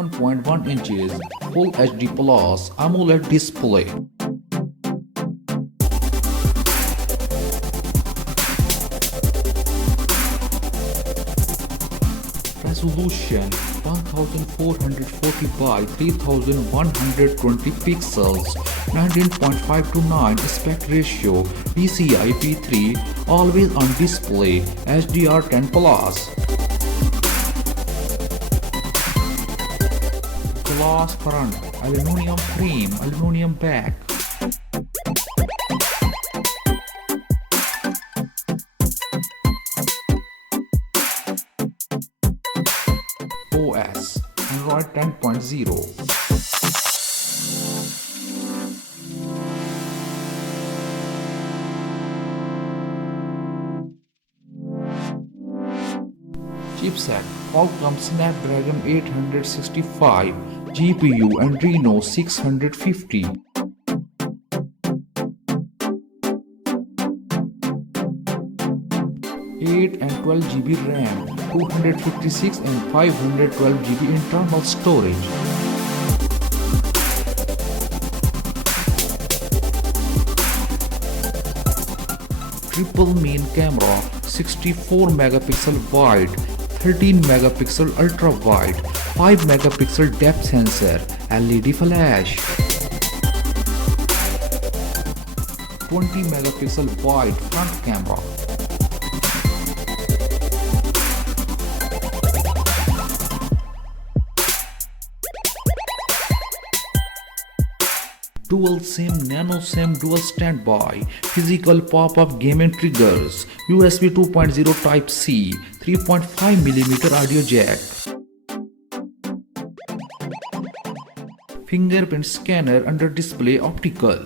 7.1 inches Full HD Plus AMOLED display. Resolution 1440 by 3120 pixels, 19.5 to 9 aspect ratio, DCI-P3, always on display, HDR10 Plus. Glass front, aluminum frame, aluminum back. OS Android 10.0. Chipset Qualcomm Snapdragon 865, GPU Adreno 650. 8 and 12 GB RAM, 256 and 512 GB internal storage. Triple main camera, 64 megapixel wide, 13 megapixel ultra wide, 5 megapixel depth sensor, LED flash. 20 megapixel wide front camera. Dual SIM, Nano SIM, dual standby, physical pop-up gaming triggers, USB 2.0 Type-C, 3.5mm audio jack. Fingerprint scanner under display optical.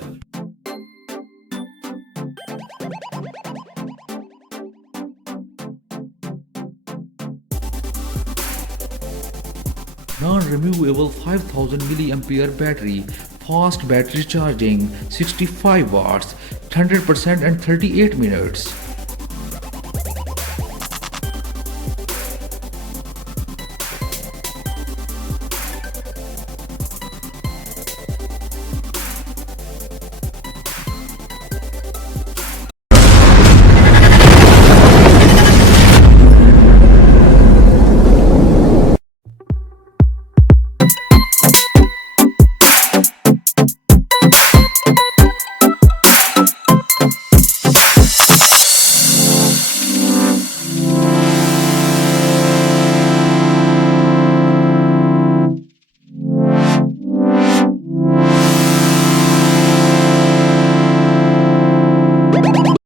Non-removable 5000 mAh battery, fast battery charging, 65 watts, 100% and 38 minutes.